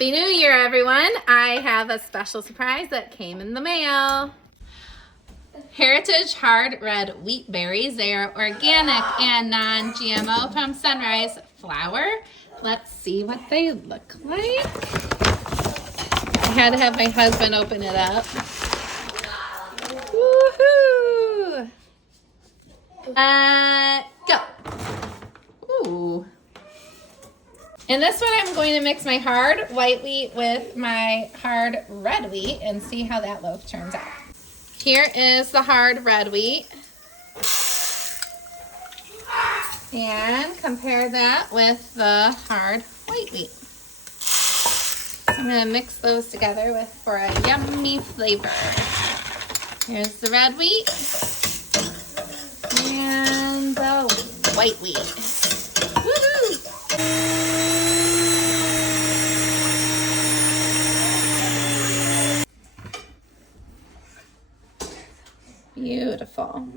Happy New Year, everyone. I have a special surprise that came in the mail. Heritage hard red wheat berries. They are organic and non-GMO from Sunrise Flour. Let's see what they look like. I had to have my husband open it up. Woohoo! Go. Ooh. In this one, I'm going to mix my hard white wheat with my hard red wheat and see how that loaf turns out. Here is the hard red wheat. And compare that with the hard white wheat. I'm going to mix those together for a yummy flavor. Here's the red wheat and the white wheat. Woohoo! Beautiful.